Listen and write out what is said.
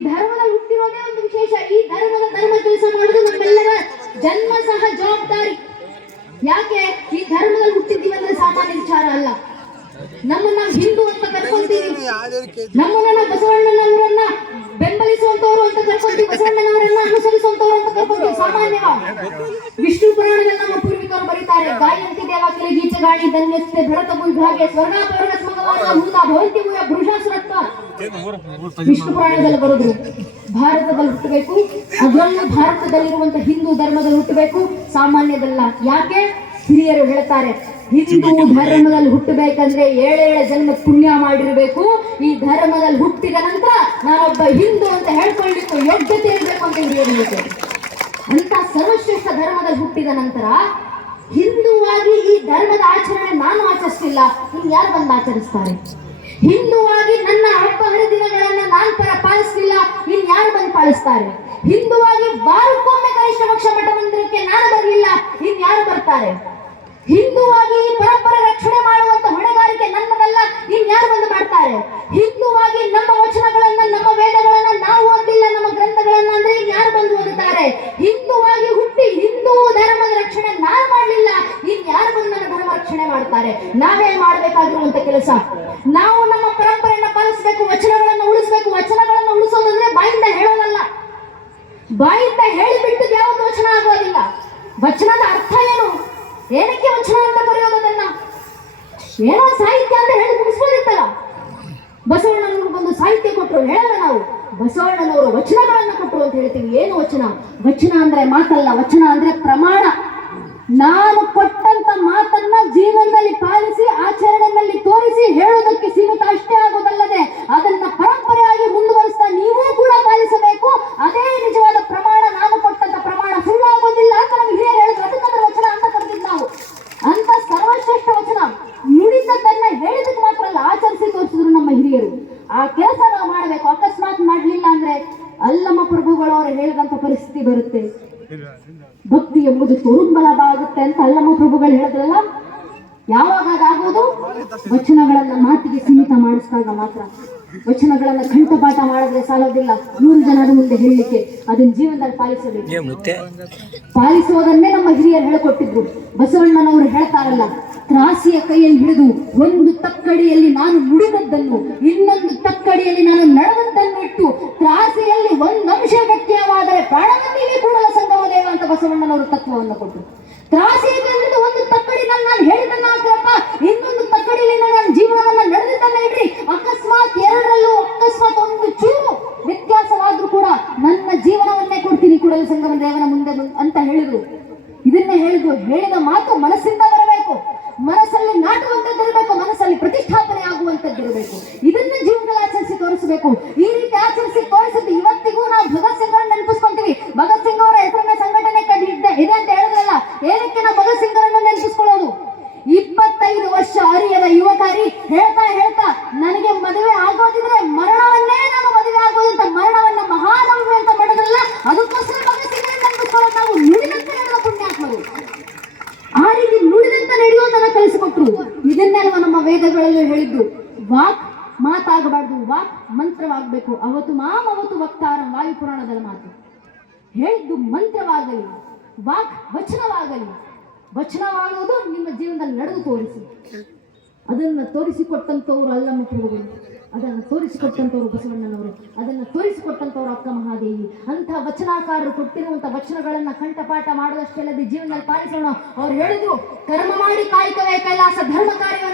ಧರ್ಮದಲ್ಲಿ ಹುಟ್ಟಿರೋದೇ ಒಂದು ವಿಶೇಷ. ಈ ಧರ್ಮದ ಧರ್ಮ ಕೆಲಸ ಮಾಡೋದು ನಮ್ಮೆಲ್ಲರ ಜನ್ಮ ಸಹ ಜವಾಬ್ದಾರಿ. ಯಾಕೆ? ಈ ಧರ್ಮದಲ್ಲಿ ಹುಟ್ಟಿದ್ದೀವಿ ಅಂದ್ರೆ ಸಾಮಾನ್ಯ ವಿಚಾರ ಅಲ್ಲ. ನಮ್ಮನ್ನ ಹಿಂದೂ ಅಂತ ಕರ್ಕೊಂತೀವಿ. ನಮ್ಮನ್ನ ನಾವು ಬಸವಣ್ಣನವರನ್ನ ಬೆಂಬಲಿಸುವಂತವರು ಅಂತ ಕರ್ಕೊಂತೀವಿ. ಬಸವಣ್ಣನವರನ್ನ ಅನುಸರಿಸುವಂತವರು ಅಂತ ಕರ್ಕೊಂತೀವಿ. ಸಾಮಾನ್ಯ ವಿಷ್ಣು ಪುರಾಣದಲ್ಲಿ ನಮ್ಮ ಪೂರ್ವಿಕರು ಬರೀತಾರೆ, ಗಾಯಂತಿ ದೇವಾಕಿಲ ಗೀಚ ಗಾಳಿ ಧನ್ಯಸ್ತೆ ಭರತ ಸ್ವರ್ಣ ಸ್ಮಗವಾದ ಭೂತ ಭವಂತಿ ಮುಯ ಪುರುಷಾಸುರತ್ವ ವಿಷ್ಣು ಪುರಾಣದಲ್ಲಿ ಬರೋದು ಭಾರತದಲ್ಲಿ ಹುಟ್ಟಬೇಕು. ಅದರಲ್ಲೂ ಭಾರತದಲ್ಲಿರುವಂತ ಹಿಂದೂ ಧರ್ಮದಲ್ಲಿ ಹುಟ್ಟಬೇಕು. ಸಾಮಾನ್ಯದಲ್ಲ. ಯಾಕೆ? ಹಿರಿಯರು ಹೇಳ್ತಾರೆ ಹಿಂದೂ ಧರ್ಮದಲ್ಲಿ ಹುಟ್ಟಬೇಕಂದ್ರೆ ಏಳೇಳೆ ಜನ್ಮ ಪುಣ್ಯ ಮಾಡಿರಬೇಕು. ಈ ಧರ್ಮದಲ್ಲಿ ಹುಟ್ಟಿದ ನಂತರ ನಾನೊಬ್ಬ ಹಿಂದೂ ಅಂತ ಹೇಳ್ಕೊಳ್ಳಿಕ್ಕೆ ಯೋಗ್ಯತೆ ಇರಬೇಕು ಅಂತ ಹಿರಿಯರು ಹೇಳ್ತಾರೆ. ಅಂತ ಸರ್ವಶ್ರೇಷ್ಠ ಧರ್ಮದಲ್ಲಿ ಹುಟ್ಟಿದ ನಂತರ ಹಿಂದುವಾಗಿ ಈ ಧರ್ಮದ ಆಚರಣೆ ನಾನು ಆಚರಿಸ್ತಿಲ್ಲ ಇನ್ ಯಾರು ಬಂದು ಆಚರಿಸ್ತಾರೆ ಹಿಂದೂವಾಗಿ ನನ್ನ ಹಬ್ಬ ಹರಿದಿನಗಳನ್ನ ನಾನು ಪರ ಪಾಲಿಸ್ತಿಲ್ಲ ಇನ್ ಯಾರು ಬಂದು ಪಾಲಿಸ್ತಾರೆ? ಹಿಂದೂವಾಗಿ ವಾರಕ್ಕೊಮ್ಮೆ ಕನಿಷ್ಠ ಪಕ್ಷ ಮಠ ಮಂದಿರಕ್ಕೆ ನಾನು ಬರಲಿಲ್ಲ ಇನ್ ಯಾರು ಬರ್ತಾರೆ? ಹಿಂದೂವಾಗಿ ಈ ಪರಂಪರೆ ರಕ್ಷಣೆ ಮಾಡುವಂತ ಹೊಣೆಗಾರಿಕೆ ನನ್ನದಲ್ಲ ಇನ್ ಯಾರು ಬಂದು ಮಾಡ್ತಾರೆ? ಹಿಂದೂವಾಗಿ ನಮ್ಮ ವಚನಗಳನ್ನ ನಮ್ಮ ವೇದಗಳನ್ನ ನಾವು ಓದಿಲ್ಲ ನಮ್ಮ ಗ್ರಂಥಗಳನ್ನ ಅಂದ್ರೆ ಇನ್ ಯಾರು ಬಂದು ಓದುತ್ತಾರೆ ಹಿಂದುವಾಗಿ ಹುಟ್ಟಿ ಹಿಂದೂ ಧರ್ಮದ ರಕ್ಷಣೆ ನಾನು ಮಾಡಲಿಲ್ಲ ಇನ್ ಯಾರು ಬಂದು ನನ್ನ ಧರ್ಮ ರಕ್ಷಣೆ ಮಾಡ್ತಾರೆ ನಾವೇ ಮಾಡಬೇಕಾಗಿರುವಂತ ಕೆಲಸ. ನಾವು ನಮ್ಮ ಪರಂಪರೆಯನ್ನ ಪಾಲಿಸಬೇಕು, ವಚನಗಳನ್ನು ಉಳಿಸಬೇಕು. ವಚನಗಳನ್ನು ಉಳಿಸೋದಂದ್ರೆ ಬಾಯಿಂದ ಹೇಳೋದಲ್ಲ. ಬಾಯಿಂದ ಹೇಳಿಬಿಟ್ಟು ಯಾವುದು ವಚನ ಆಗೋದಿಲ್ಲ. ವಚನದ ಅರ್ಥ ಏನು? ಏನಕ್ಕೆ ವಚನ ಅಂತ ಬರೆಯೋದನ್ನ ಏನೋ ಸಾಹಿತ್ಯ ಅಂತ ಹೇಳಿ ಮುಗಿಸ್ಬೋದಿತ್ತಲ್ಲ. ಬಸವಣ್ಣನವರು ಬಂದು ಸಾಹಿತ್ಯ ಕೊಟ್ಟರು ಹೇಳಲ್ಲ ನಾವು. ಬಸವಣ್ಣನವರು ವಚನಗಳನ್ನು ಕೊಟ್ಟರು ಅಂತ ಹೇಳ್ತೀವಿ. ಏನು ವಚನ? ವಚನ ಅಂದ್ರೆ ಮಾತಲ್ಲ. ವಚನ ಅಂದ್ರೆ ಪ್ರಮಾಣ. ನಾನು ಕೊಟ್ಟಂತ ಮಾತನ್ನ ಜೀವನದಲ್ಲಿ ಪಾಲಿಸಿ, ಆಚರಣೆಯಲ್ಲಿ ತೋರಿಸಿ ಹೇಳೋದಕ್ಕೆ ಸೀಮಿತ ಅಷ್ಟೇ ಆಗೋದಲ್ಲದೆ ಅದನ್ನ ಪರಂಪರೆಯಾಗಿ ಮುಂದುವರಿಸ್ತಾ ನೀವು ಕೂಡ ಪಾಲಿಸಬೇಕು. ಅದೇ ನಿಜವಾದ ಪ್ರಮಾಣ, ನಾನು ಕೊಟ್ಟಂತ ಪ್ರಮಾಣ ಸುಳ್ಳಾಗೋದಿಲ್ಲ ಅಂತ ನಮ್ಗೆ ಹಿರಿಯರು ಹೇಳಿದ್ರು. ಅದಕ್ಕಂದ್ರೆ ವಚನ ಅಂತ ಕರೆದಿದ್ದು ನಾವು. ಅಂತ ಸರ್ವಶ್ರೇಷ್ಠ ವಚನ ನುಡಿದದ್ದನ್ನ ಹೇಳಿದಕ್ಕೆ ಮಾತ್ರ ಅಲ್ಲ, ಆಚರಿಸಿ ತೋರಿಸಿದ್ರು ನಮ್ಮ ಹಿರಿಯರು. ಆ ಕೆಲಸ ನಾವು ಮಾಡಬೇಕು. ಅಕಸ್ಮಾತ್ ಮಾಡ್ಲಿಲ್ಲ ಅಂದ್ರೆ ಅಲ್ಲಮ್ಮ ಪ್ರಭುಗಳು ಅವರು ಹೇಳಿದಂತ ಪರಿಸ್ಥಿತಿ ಬರುತ್ತೆ. ಭಕ್ತಿ ಎಂಬುದು ತುರುಂಬಲವಾಗುತ್ತೆ ಅಂತ ಅಲ್ಲಮ್ಮ ಪ್ರಭುಗಳು ಹೇಳಿದ್ರಲ್ಲ ಯಾವಾಗ ಅದಾಗೋದು ವಚನಗಳನ್ನ ಮಾತಿಗೆ ಸೀಮಿತ ಮಾಡಿಸಿದಾಗ ಮಾತ್ರ. ವಚನಗಳನ್ನ ಕಂಠಪಾಠ ಮಾಡಿದ್ರೆ ಸಾಲೋದಿಲ್ಲ. ನೂರು ಜನರ ಮುಂದೆ ಹೇಳಲಿಕ್ಕೆ ಅದನ್ನ ಜೀವನದಲ್ಲಿ ಪಾಲಿಸಬೇಕು. ಪಾಲಿಸುವುದನ್ನೇ ನಮ್ಮ ಹಿರಿಯರು ಹೇಳಿಕೊಟ್ಟಿದ್ರು. ಬಸವಣ್ಣನವರು ಹೇಳ್ತಾರಲ್ಲ ತ್ರಾಸಿಯ ಕೈಯಲ್ಲಿ ಹಿಡಿದು ಒಂದು ತಕ್ಕಡಿಯಲ್ಲಿ ನಾನು ನುಡಿದದ್ದನ್ನು ಇನ್ನೊಂದು ತಕ್ಕಡಿಯಲ್ಲಿ ನಾನು ನಡೆದದ್ದನ್ನು ಇಟ್ಟು ತ್ರಾಸಿಯಲ್ಲಿ ಒಂದು ಅಂಶ ವ್ಯತ್ಯವಾದರೆ ಪ್ರಾಣವನ್ನೇ ಕೂಡ ಸಂಗಮ ದೇವ ಅಂತ ಬಸವಣ್ಣನವರು ತತ್ವವನ್ನು ಕೊಟ್ಟರು ತ್ರಾಸಿಯ ಕೈಯಲ್ಲಿ ಹಿಡಿದು ಒಂದು ತಕ್ಕಡಿನಲ್ಲಿ ನಾನು ಹೇಳಿದ್ದನ್ನ ಹಾಕ್ರಪ್ಪ ಇನ್ನೊಂದು ತಕ್ಕಡಿಯಲ್ಲಿ ನಾನು ಜೀವನವನ್ನ ನಡೆದಿದ್ದನ್ನ ಇಡ್ರಿ ಅಕಸ್ಮಾತ್ ಎರಡರಲ್ಲೂ ಅಕಸ್ಮಾತ್ ಒಂದು ಚೂರು ವ್ಯತ್ಯಾಸವಾದ್ರೂ ಕೂಡ ನನ್ನ ಜೀವನವನ್ನೇ ಕೊಡ್ತೀನಿ ಕೂಡಲ ಸಂಗಮ ದೇವನ ಮುಂದೆ ಅಂತ ಹೇಳಿದ್ರು. ಇದನ್ನೇ ಹೇಳಿದ್ರು. ಹೇಳಿದ ಮಾತು ಮನಸ್ಸಿಂದ ಬರಬೇಕು. ಮನಸ್ಸಲ್ಲಿ ನಾಟುವಂತದ್ದಿರಬೇಕು ಮನಸ್ಸಲ್ಲಿ ಪ್ರತಿಷ್ಠಾಪನೆ ಆಗುವಂತದ್ದಿರಬೇಕು ಇದನ್ನ ಜೀವನದಲ್ಲಿ ಆಚರಿಸಿ ತೋರಿಸಬೇಕು. ಈ ರೀತಿ ಆಚರಿಸಿ ತೋರಿಸಿದ್ದು ಇವತ್ತಿಗೂ ನಾವು ಭಗತ್ ಸಿಂಗ್ ಅವರನ್ನ ನೆನಪಿಸ್ಕೊಂತೀವಿ. ಭಗತ್ ಸಿಂಗ್ ಅವರ ಹೆಸರಿನ ಸಂಘಟನೆ ಇದೆ ಅಂತ ಹೇಳಿದ್ರಲ್ಲ ಏನಕ್ಕೆ ನಾವು ಭಗತ್ ಸಿಂಗ್ ಅವರನ್ನ ನೆನಪಿಸ್ಕೊಳ್ಳೋದು? ಇಪ್ಪತ್ತೈದು ವರ್ಷ ಅರಿಯದ ಯುವಕರಿ ಹೇಳ್ತಾ ಹೇಳ್ತಾ ನನಗೆ ಮದುವೆ ಆಗೋದಿದ್ರೆ ಮರಣವನ್ನೇ ನಾನು ಮದುವೆ ಆಗೋದು ಅಂತ ಮರಣವನ್ನ ಮಹಾನವಮಿ ಅಂತ ಮಾಡಿದ್ರಲ್ಲ ಅದಕ್ಕೋಸ್ಕರ ಭಗತ್ ಸಿಂಗ್ ನೆನಪಿಸ್ಕೊಳ್ಳೋದು ನಾವು ನುಡಿದಂತೆ ನಡೆದ ಪುಣ್ಯಾತ್ಮರು ಆ ರೀತಿ ನುಡಿದಂತೆ ನಡೆಯೋದನ್ನ ಕಲಿಸಿಕೊಟ್ರು ಇದನ್ನೆಲ್ಲ ನಮ್ಮ ವೇದಗಳಲ್ಲಿ ಹೇಳಿದ್ದು. ವಾಕ್ ಮಾತಾಗಬಾರ್ದು. ವಾಕ್ ಮಂತ್ರವಾಗಬೇಕು. ಅವತ್ತು ಮಾಂ ಅವತ್ತು ವಕ್ತಾರ ವಾಯುಪುರಾಣದ ಮಾತು. ಹೇಳಿದ್ದು ಮಂತ್ರವಾಗಲಿ, ವಾಕ್ ವಚನವಾಗಲಿ. ವಚನವಾಗುವುದು ನಿಮ್ಮ ಜೀವನದಲ್ಲಿ ನಡೆದು ತೋರಿಸಿ. ಅದನ್ನು ತೋರಿಸಿಕೊಟ್ಟಂತವರು ಅಲ್ಲಮ್ಮ ಪ್ರಭುಗಳು. ಅದನ್ನು ತೋರಿಸಿಕೊಟ್ಟಂತವರು ಬಸವಣ್ಣನವರು, ಅದನ್ನು ತೋರಿಸಿಕೊಟ್ಟಂತವರು ಅಕ್ಕ ಮಹಾದೇವಿ. ಅಂತ ವಚನಕಾರರು ಕೊಟ್ಟಿರುವಂತ ವಚನಗಳನ್ನ ಕಂಠಪಾಠ ಮಾಡುವಷ್ಟಲ್ಲದೆ ಜೀವನದಲ್ಲಿ ಪಾಲಿಸೋಣ. ಅವ್ರು ಹೇಳಿದ್ರು, ಕರ್ಮ ಮಾಡಿ ಕಾಯ್ಕವೇ ಕೈಲಾಸ ಧರ್ಮ ಕಾರ್ಯವನ್ನ